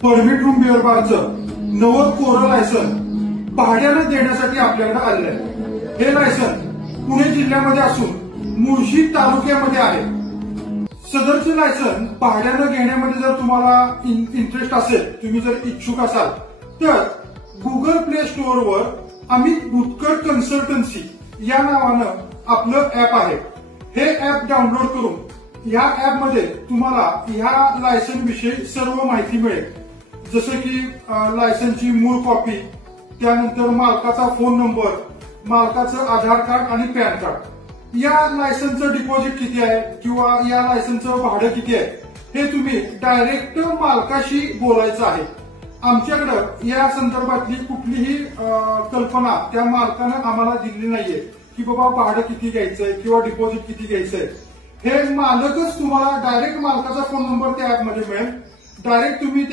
Permit room beer बारचं नवं कोरं licence भाड्यानं देण्यासाठी आपल्याकडे आलेलं आहे। हे लायसन पुणे जिल्ह्यामध्ये असून मुळशी तालुक्यामध्ये आहे। सदरचे लायसन भाड्यानं घेण्यामध्ये जर तुम्हाला इंटरेस्ट असेल, तुम्ही जर इच्छुक असाल तर Google play स्टोअरवर Amit Bhutkar consultancy या नावानं आपलं ऍप आहे। हे ऍप डाउनलोड करून या ऍप मध्ये तुम्हाला ह्या लायसन विषयी सर्व माहिती मिळेल, जसं की लायसनची मूळ कॉपी, त्यानंतर मालकाचा फोन नंबर, मालकाचं आधार कार्ड आणि पॅन कार्ड, या लायसनचं डिपॉझिट किती आहे किंवा या लायसनचं भाडं किती आहे हे तुम्ही डायरेक्ट मालकाशी बोलायचं आहे। आमच्याकडे या संदर्भातली कुठलीही कल्पना त्या मालकानं आम्हाला दिली नाहीये की बाबा भाडं किती घ्यायचंय किंवा डिपॉझिट किती घ्यायचंय। हे मालकच तुम्हाला डायरेक्ट मालकाचा फोन नंबर त्या ऍपमध्ये मिळेल, डायरेक्ट तुम्ही